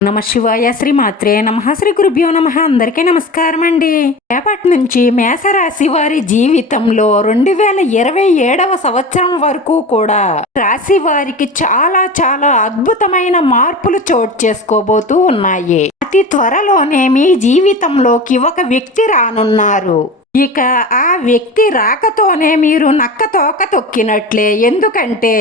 నమ శివాయ శ్రీ మాత్రే నమః శ్రీ గురుభ్యో నమః. అందరికీ నమస్కారం అండి. రేపటి నుంచి మేషరాశి వారి జీవితంలో 2027వ సంవత్సరం వరకు కూడా రాశి వారికి చాలా చాలా అద్భుతమైన మార్పులు చోటు చేసుకోబోతూ ఉన్నాయి. అతి త్వరలోనే మీ జీవితంలోకి ఒక వ్యక్తి రానున్నారు. ఇక ఆ వ్యక్తి రాకతోనే మీరు నక్క తోక తొక్కినట్లే. ఎందుకంటే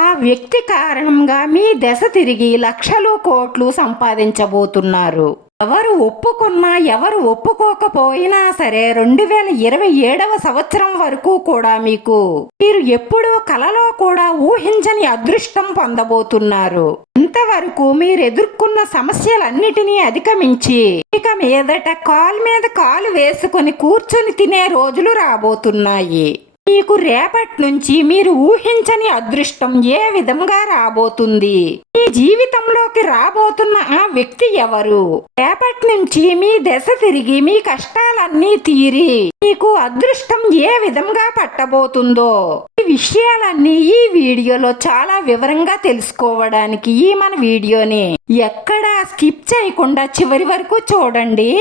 ఆ వ్యక్తి కారణంగా మీ దశ తిరిగి లక్షలు కోట్లు సంపాదించబోతున్నారు. ఎవరు ఒప్పుకున్నా ఎవరు ఒప్పుకోకపోయినా సరే 2027వ సంవత్సరం వరకు కూడా మీరు ఎప్పుడూ కలలో కూడా ఊహించని అదృష్టం పొందబోతున్నారు. ఇంతవరకు మీరు ఎదుర్కొన్న సమస్యలన్నిటినీ అధిగమించి ఇక మీదట కాలు మీద కాలు వేసుకొని కూర్చొని తినే రోజులు రాబోతున్నాయి. మీకు రేపటి నుంచి మీరు ఊహించని అదృష్టం ఏ విధంగా రాబోతుంది, మీ జీవితంలోకి రాబోతున్న ఆ వ్యక్తి ఎవరు, రేపటి నుంచి మీ దశ తిరిగి మీ కష్టాలన్నీ తీరి మీకు అదృష్టం ఏ విధంగా పట్టబోతుందో ఈ విషయాలన్నీ ఈ వీడియోలో చాలా వివరంగా తెలుసుకోవడానికి మన వీడియోని ఎక్కడా స్కిప్ చేయకుండా చివరి వరకు చూడండి.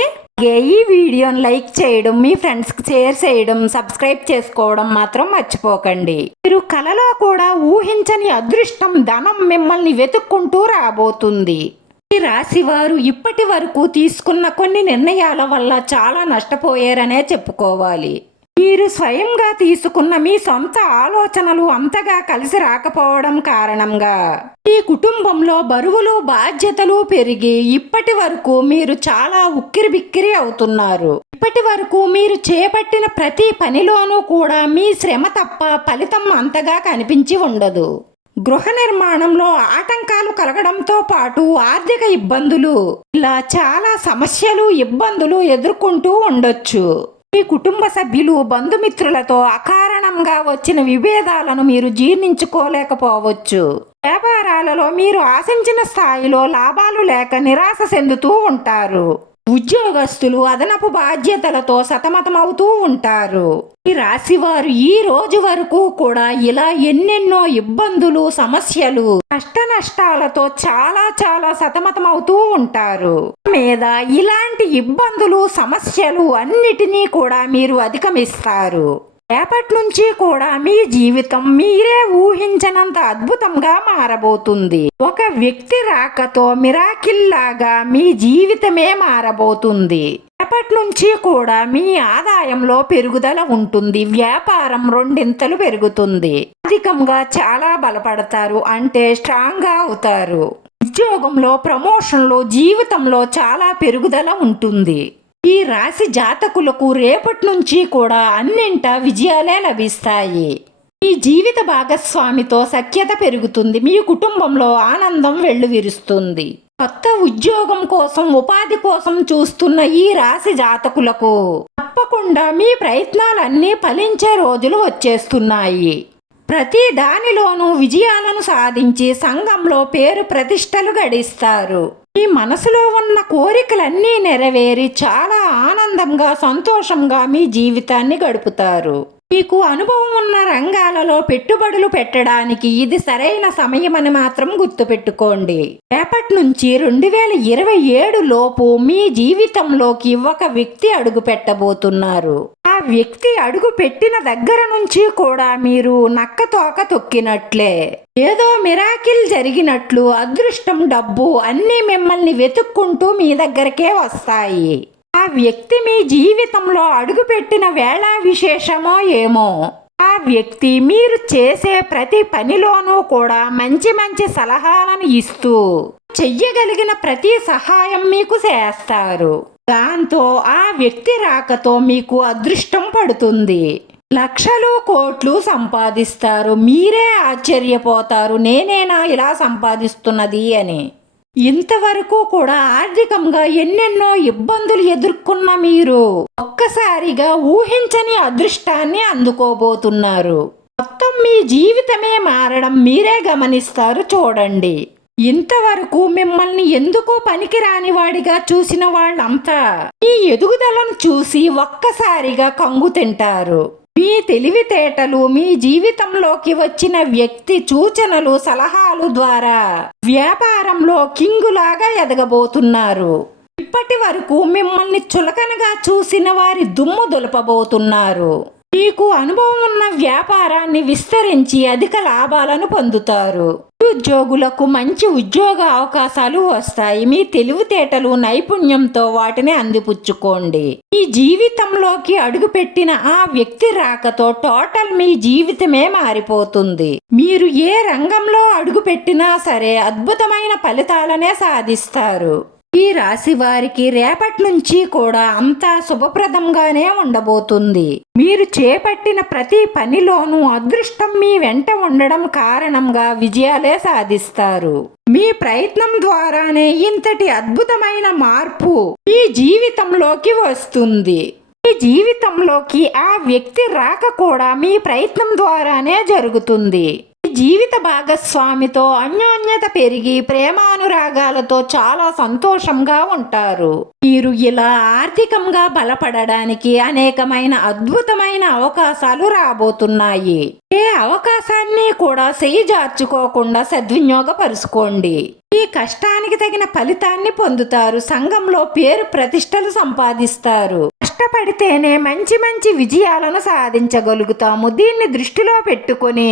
ఈ వీడియోని లైక్ చేయడం, మీ ఫ్రెండ్స్కి షేర్ చేయడం, సబ్స్క్రైబ్ చేసుకోవడం మాత్రం మర్చిపోకండి. మీరు కలలో కూడా ఊహించని అదృష్టం ధనం మిమ్మల్ని వెతుక్కుంటూ రాబోతుంది. ఈ రాశి వారు ఇప్పటి వరకు తీసుకున్న కొన్ని నిర్ణయాల వల్ల చాలా నష్టపోయారనే చెప్పుకోవాలి. మీరు స్వయంగా తీసుకున్న మీ సొంత ఆలోచనలు అంతగా కలిసి రాకపోవడం కారణంగా ఈ కుటుంబంలో బరువులు బాధ్యతలు పెరిగి ఇప్పటి వరకు మీరు చాలా ఉక్కిరిబిక్కిరి అవుతున్నారు. ఇప్పటి వరకు మీరు చేపట్టిన ప్రతి పనిలోనూ కూడా మీ శ్రమ తప్ప ఫలితం అంతగా కనిపించి ఉండదు. గృహ నిర్మాణంలో ఆటంకాలు కలగడంతో పాటు ఆర్థిక ఇబ్బందులు, ఇలా చాలా సమస్యలు ఇబ్బందులు ఎదుర్కొంటూ ఉండొచ్చు. మీ కుటుంబ సభ్యులు బంధుమిత్రులతో అకారణంగా వచ్చిన విభేదాలను మీరు జీర్ణించుకోలేకపోవచ్చు. వ్యాపారాలలో మీరు ఆశించిన స్థాయిలో లాభాలు లేక నిరాశ చెందుతూ ఉంటారు. ఉద్యోగస్తులు అదనపు బాధ్యతలతో సతమతమవుతూ ఉంటారు. ఈ రాశివారు ఈ రోజు వరకు కూడా ఇలా ఎన్నెన్నో ఇబ్బందులు, సమస్యలు, కష్ట నష్టాలతో చాలా చాలా సతమతమవుతూ ఉంటారు. మీద ఇలాంటి ఇబ్బందులు, సమస్యలు అన్నిటినీ కూడా మీరు అధిగమిస్తారు. రేపటి నుంచి కూడా మీ జీవితం మీరే ఊహించనంత అద్భుతంగా మారబోతుంది. ఒక వ్యక్తి రాకతో మిరాకిల్ లాగా మీ జీవితమే మారబోతుంది. రేపటి నుంచి కూడా మీ ఆదాయంలో పెరుగుదల ఉంటుంది. వ్యాపారం రెండింతలు పెరుగుతుంది. అధికంగా చాలా బలపడతారు, అంటే స్ట్రాంగ్ గా అవుతారు. ఉద్యోగంలో, ప్రమోషన్లో, జీవితంలో చాలా పెరుగుదల ఉంటుంది. ఈ రాశి జాతకులకు రేపటి నుంచి కూడా అన్నింటా విజయాలే లభిస్తాయి. మీ జీవిత భాగస్వామితో సఖ్యత పెరుగుతుంది. మీ కుటుంబంలో ఆనందం వెల్లువిరుస్తుంది. కొత్త ఉద్యోగం కోసం, ఉపాధి కోసం చూస్తున్న ఈ రాశి జాతకులకు తప్పకుండా మీ ప్రయత్నాలన్నీ ఫలించే రోజులు వచ్చేస్తున్నాయి. ప్రతి దానిలోనూ విజయాలను సాధించి సంఘంలో పేరు ప్రతిష్టలు గడిస్తారు. మీ మనసులో ఉన్న కోరికలన్నీ నెరవేరి చాలా ఆనందంగా, సంతోషంగా మీ జీవితాన్ని గడుపుతారు. మీకు అనుభవం ఉన్న రంగాలలో పెట్టుబడులు పెట్టడానికి ఇది సరైన సమయమని మాత్రం గుర్తుపెట్టుకోండి. రేపటి నుంచి 2027 లోపు మీ జీవితంలోకి ఒక వ్యక్తి అడుగు పెట్టబోతున్నారు. ఆ వ్యక్తి అడుగు పెట్టిన దగ్గర నుంచి కూడా మీరు నక్క తోక తొక్కినట్లే. ఏదో మిరాకిల్ జరిగినట్లు అదృష్టం, డబ్బు అన్నీ మిమ్మల్ని వెతుక్కుంటూ మీ దగ్గరకే వస్తాయి. ఆ వ్యక్తి మీ జీవితంలో అడుగుపెట్టిన వేళ విశేషమో ఏమో, ఆ వ్యక్తి మీరు చేసే ప్రతి పనిలోనూ కూడా మంచి మంచి సలహాలను ఇస్తూ చెయ్యగలిగిన ప్రతి సహాయం మీకు చేస్తారు. దాంతో ఆ వ్యక్తి రాకతో మీకు అదృష్టం పడుతుంది. లక్షలు కోట్లు సంపాదిస్తారు. మీరే ఆశ్చర్యపోతారు, నేనేనా ఇలా సంపాదిస్తున్నది అని. ఇంతవరకు కూడా ఆర్థికంగా ఎన్నెన్నో ఇబ్బందులు ఎదుర్కొన్న మీరు ఒక్కసారిగా ఊహించని అదృష్టాన్ని అందుకోబోతున్నారు. మొత్తం మీ జీవితమే మారడం మీరే గమనిస్తారు. చూడండి, ఇంతవరకు మిమ్మల్ని ఎందుకో పనికిరాని వాడిగా చూసిన వాళ్ళంతా మీ ఎదుగుదలను చూసి ఒక్కసారిగా కంగు తింటారు. మీ తెలివితేటలు, మీ జీవితంలోకి వచ్చిన వ్యక్తి సూచనలు, సలహాలు ద్వారా వ్యాపారంలో కింగులాగా ఎదగబోతున్నారు. ఇప్పటి వరకు మిమ్మల్ని చులకనగా చూసిన వారి దుమ్ము దులపబోతున్నారు. మీకు అనుభవం ఉన్న వ్యాపారాన్ని విస్తరించి అధిక లాభాలను పొందుతారు. ఉద్యోగులకు మంచి ఉద్యోగ అవకాశాలు వస్తాయి. మీ తెలివితేటలు, నైపుణ్యంతో వాటిని అందిపుచ్చుకోండి. మీ జీవితంలోకి అడుగుపెట్టిన ఆ వ్యక్తి రాకతో టోటల్ మీ జీవితమే మారిపోతుంది. మీరు ఏ రంగంలో అడుగుపెట్టినా సరే అద్భుతమైన ఫలితాలనే సాధిస్తారు. ఈ రాశి వారికి రేపటి నుంచి కూడా అంతా శుభప్రదంగానే ఉండబోతుంది. మీరు చేపట్టిన ప్రతి పనిలోనూ అదృష్టం మీ వెంట ఉండడం కారణంగా విజయాలే సాధిస్తారు. మీ ప్రయత్నం ద్వారానే ఇంతటి అద్భుతమైన మార్పు మీ జీవితంలోకి వస్తుంది. మీ జీవితంలోకి ఆ వ్యక్తి రాక కూడా మీ ప్రయత్నం ద్వారానే జరుగుతుంది. జీవిత భాగస్వామితో అన్యోన్యత పెరిగి ప్రేమానురాగాలతో చాలా సంతోషంగా ఉంటారు. మీరు ఇలా ఆర్థికంగా బలపడడానికి అనేకమైన అద్భుతమైన అవకాశాలు రాబోతున్నాయి. ఏ అవకాశాన్ని కూడా చేయిజార్చుకోకుండా సద్వినియోగపరుచుకోండి. ఈ కష్టానికి తగిన ఫలితాన్ని పొందుతారు. సంఘంలో పేరు ప్రతిష్టలు సంపాదిస్తారు. కష్టపడితేనే మంచి మంచి విజయాలను సాధించగలుగుతాము. దీన్ని దృష్టిలో పెట్టుకొని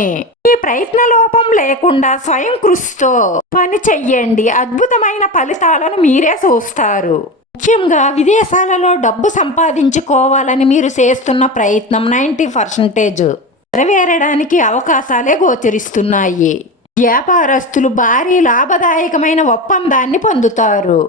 ఈ ప్రయత్న లోపం లేకుండా స్వయం కృషితో పని చెయ్యండి. అద్భుతమైన ఫలితాలను మీరే చూస్తారు. ముఖ్యంగా విదేశాలలో డబ్బు సంపాదించుకోవాలని మీరు చేస్తున్న ప్రయత్నం 90% నెరవేరడానికి అవకాశాలే గోచరిస్తున్నాయి. వ్యాపారస్తులు భారీ లాభదాయకమైన ఒప్పందాన్ని పొందుతారు.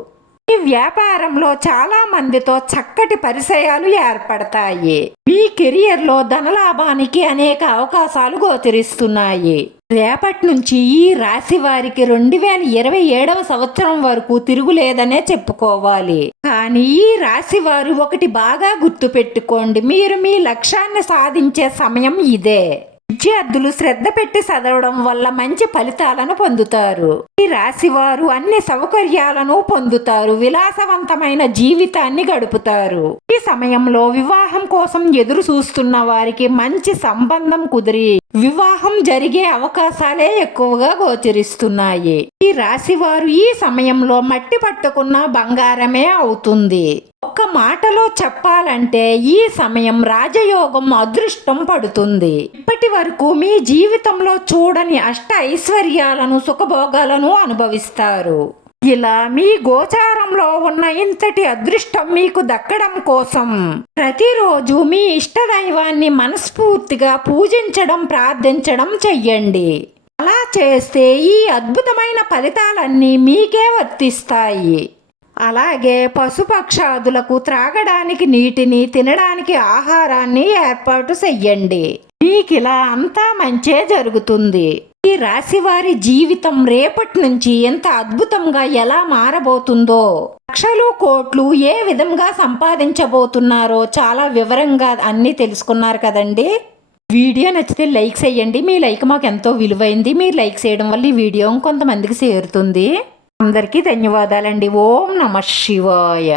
ఈ వ్యాపారంలో చాలా మందితో చక్కటి పరిచయాలు ఏర్పడతాయి. మీ కెరియర్లో ధనలాభానికి అనేక అవకాశాలు గోచరిస్తున్నాయి. రేపటి నుంచి ఈ రాశి వారికి 2027వ సంవత్సరం వరకు తిరుగులేదనే చెప్పుకోవాలి. కానీ ఈ రాశి వారు ఒకటి బాగా గుర్తుపెట్టుకోండి, మీరు మీ లక్ష్యాన్ని సాధించే సమయం ఇదే. విద్యార్థులు శ్రద్ధ పెట్టి చదవడం వల్ల మంచి ఫలితాలను పొందుతారు. ఈ రాశి వారు అన్ని సౌకర్యాలను పొందుతారు. విలాసవంతమైన జీవితాన్ని గడుపుతారు. ఈ సమయంలో వివాహం కోసం ఎదురు చూస్తున్న వారికి మంచి సంబంధం కుదిరి వివాహం జరిగే అవకాశాలే ఎక్కువగా గోచరిస్తున్నాయి. ఈ రాశి వారు ఈ సమయంలో మట్టి పట్టుకున్న బంగారమే అవుతుంది. ఒక్క మాటలో చెప్పాలంటే ఈ సమయం రాజయోగం, అదృష్టం పడుతుంది. ఇప్పటి వరకు మీ జీవితంలో చూడని అష్ట ఐశ్వర్యాలను, సుఖభోగాలను అనుభవిస్తారు. ఇలా మీ గోచారంలో ఉన్న ఇంతటి అదృష్టం మీకు దక్కడం కోసం ప్రతిరోజు మీ ఇష్టదైవాన్ని మనస్ఫూర్తిగా పూజించడం, ప్రార్థించడం చెయ్యండి. అలా చేస్తే ఈ అద్భుతమైన ఫలితాలన్నీ మీకే వర్తిస్తాయి. అలాగే పశుపక్షాదులకు త్రాగడానికి నీటిని, తినడానికి ఆహారాన్ని ఏర్పాటు చెయ్యండి. మీకిలా అంతా మంచే జరుగుతుంది. ఈ రాశి వారి జీవితం రేపటి నుంచి ఎంత అద్భుతంగా ఎలా మారబోతుందో, లక్షలు కోట్లు ఏ విధంగా సంపాదించబోతున్నారో చాలా వివరంగా అన్నీ తెలుసుకున్నారు కదండి. వీడియో నచ్చితే లైక్ చేయండి. మీ లైక్ మాకు ఎంతో విలువైంది. మీరు లైక్ చేయడం వల్ల ఈ వీడియో కొంతమందికి చేరుతుంది. అందరికీ ధన్యవాదాలండి. ఓం నమః శివాయ.